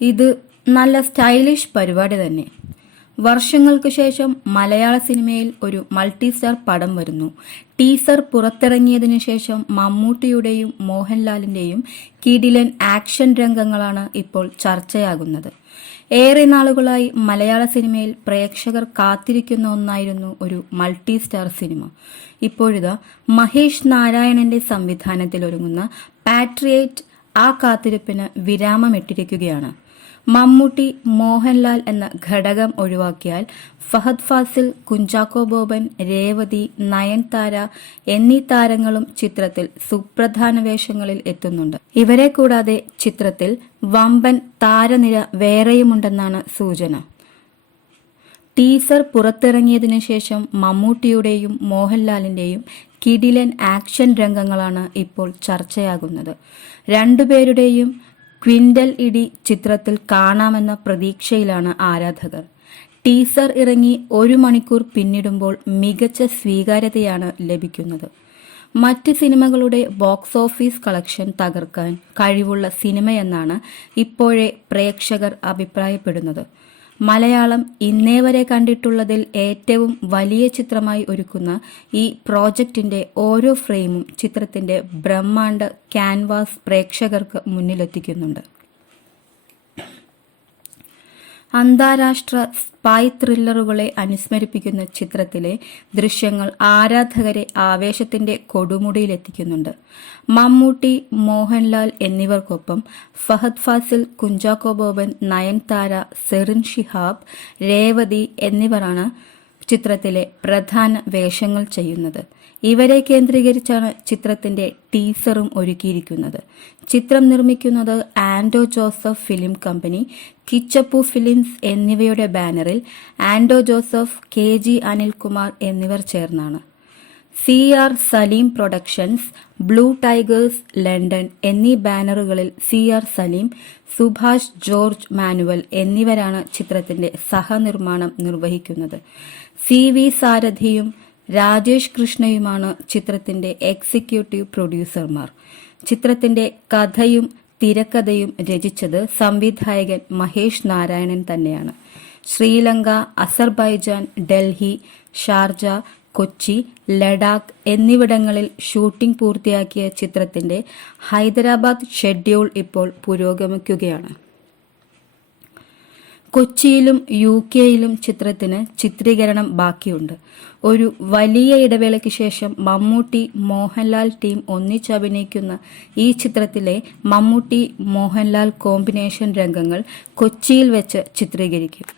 ഇത് നല്ല സ്റ്റൈലിഷ് പരിപാടി തന്നെ. വർഷങ്ങൾക്ക് ശേഷം മലയാള സിനിമയിൽ ഒരു മൾട്ടി സ്റ്റാർ പടം വരുന്നു. ടീസർ പുറത്തിറങ്ങിയതിനു ശേഷം മമ്മൂട്ടിയുടെയും മോഹൻലാലിന്റെയും കിടിലൻ ആക്ഷൻ രംഗങ്ങളാണ് ഇപ്പോൾ ചർച്ചയാകുന്നത്. ഏറെ നാളുകളായി മലയാള സിനിമയിൽ പ്രേക്ഷകർ കാത്തിരിക്കുന്ന ഒന്നായിരുന്നു ഒരു മൾട്ടി സ്റ്റാർ സിനിമ. ഇപ്പോഴിതാ മഹേഷ് നാരായണന്റെ സംവിധാനത്തിൽ ഒരുങ്ങുന്ന പാട്രിയേറ്റ് ആ കാത്തിരിപ്പിന് വിരാമമിട്ടിരിക്കുകയാണ്. മമ്മൂട്ടി മോഹൻലാൽ എന്ന ഘടകം ഒഴിവാക്കിയാൽ ഫഹദ് ഫാസിൽ കുഞ്ചാക്കോ ബോബൻ രേവതി നയൻതാര എന്നീ താരങ്ങളും ചിത്രത്തിൽ സുപ്രധാന വേഷങ്ങളിൽ എത്തുന്നുണ്ട്. ഇവരെ കൂടാതെ ചിത്രത്തിൽ വമ്പൻ താരനിര വേറെയുമുണ്ടെന്നാണ് സൂചന. ടീസർ പുറത്തിറങ്ങിയതിനു ശേഷം മമ്മൂട്ടിയുടെയും മോഹൻലാലിന്റെയും കിടിലൻ ആക്ഷൻ രംഗങ്ങളാണ് ഇപ്പോൾ ചർച്ചയാകുന്നത്. രണ്ടുപേരുടെയും ക്വിൻഡൽ ഇടി ചിത്രത്തിൽ കാണാമെന്ന പ്രതീക്ഷയിലാണ് ആരാധകർ. ടീസർ ഇറങ്ങി ഒരു മണിക്കൂർ പിന്നിടുമ്പോൾ മികച്ച സ്വീകാര്യതയാണ് ലഭിക്കുന്നത്. മറ്റ് സിനിമകളുടെ ബോക്സ് ഓഫീസ് കളക്ഷൻ തകർക്കാൻ കഴിവുള്ള സിനിമയെന്നാണ് ഇപ്പോഴേ പ്രേക്ഷകർ അഭിപ്രായപ്പെടുന്നത്. മലയാളം ഇന്നേ വരെ കണ്ടിട്ടുള്ളതിൽ ഏറ്റവും വലിയ ചിത്രമായി ഒരുക്കുന്ന ഈ പ്രോജക്റ്റിന്റെ ഓരോ ഫ്രെയിമും ചിത്രത്തിന്റെ ബ്രഹ്മാണ്ഡ ക്യാൻവാസ് പ്രേക്ഷകർക്ക് മുന്നിലെത്തിക്കുന്നുണ്ട്. അന്താരാഷ്ട്ര സ്പൈ ത്രില്ലറുകളെ അനുസ്മരിപ്പിക്കുന്ന ചിത്രത്തിലെ ദൃശ്യങ്ങൾ ആരാധകരെ ആവേശത്തിന്റെ കൊടുമുടിയിലെത്തിക്കുന്നുണ്ട്. മമ്മൂട്ടി മോഹൻലാൽ എന്നിവർക്കൊപ്പം ഫഹദ് ഫാസിൽ കുഞ്ചാക്കോ ബോബൻ നയൻതാര സെറിൻ ഷിഹാബ് രേവതി എന്നിവരാണ് ചിത്രത്തിലെ പ്രധാന വേഷങ്ങൾ ചെയ്യുന്നത്. ഇവരെ കേന്ദ്രീകരിച്ചാണ് ചിത്രത്തിന്റെ ടീസറും ഒരുക്കിയിരിക്കുന്നത്. ചിത്രം നിർമ്മിക്കുന്നത് Anto Joseph Film Company Kichappu Films എന്നിവയുടെ ബാനറിൽ ആൻഡോ ജോസഫ് കെ ജി അനിൽകുമാർ എന്നിവർ ചേർന്നാണ്. C R Saleem Productions Blue Tigers London എന്നീ ബാനറുകളിൽ സി ആർ സലീം സുഭാഷ് ജോർജ് മാനുവൽ എന്നിവരാണ് ചിത്രത്തിന്റെ സഹനിർമ്മാണം നിർവഹിക്കുന്നത്. സി വി സാരഥിയും രാജേഷ് കൃഷ്ണയുമാണ് ചിത്രത്തിന്റെ എക്സിക്യൂട്ടീവ് പ്രൊഡ്യൂസർമാർ. ചിത്രത്തിന്റെ കഥയും തിരക്കഥയും രചിച്ചത് സംവിധായകൻ മഹേഷ് നാരായണൻ തന്നെയാണ്. ശ്രീലങ്ക അസർബൈജാൻ ഡൽഹി ഷാർജ കൊച്ചി ലഡാക്ക് എന്നിവിടങ്ങളിൽ ഷൂട്ടിംഗ് പൂർത്തിയാക്കിയ ചിത്രത്തിന്റെ ഹൈദരാബാദ് ഷെഡ്യൂൾ ഇപ്പോൾ പുരോഗമിക്കുകയാണ്. കൊച്ചിയിലും യു കെയിലും ചിത്രത്തിന് ചിത്രീകരണം ബാക്കിയുണ്ട്. ഒരു വലിയ ഇടവേളയ്ക്ക് ശേഷം മമ്മൂട്ടി മോഹൻലാൽ ടീം ഒന്നിച്ചഭിനയിക്കുന്ന ഈ ചിത്രത്തിലെ മമ്മൂട്ടി മോഹൻലാൽ കോമ്പിനേഷൻ രംഗങ്ങൾ കൊച്ചിയിൽ വെച്ച് ചിത്രീകരിക്കും.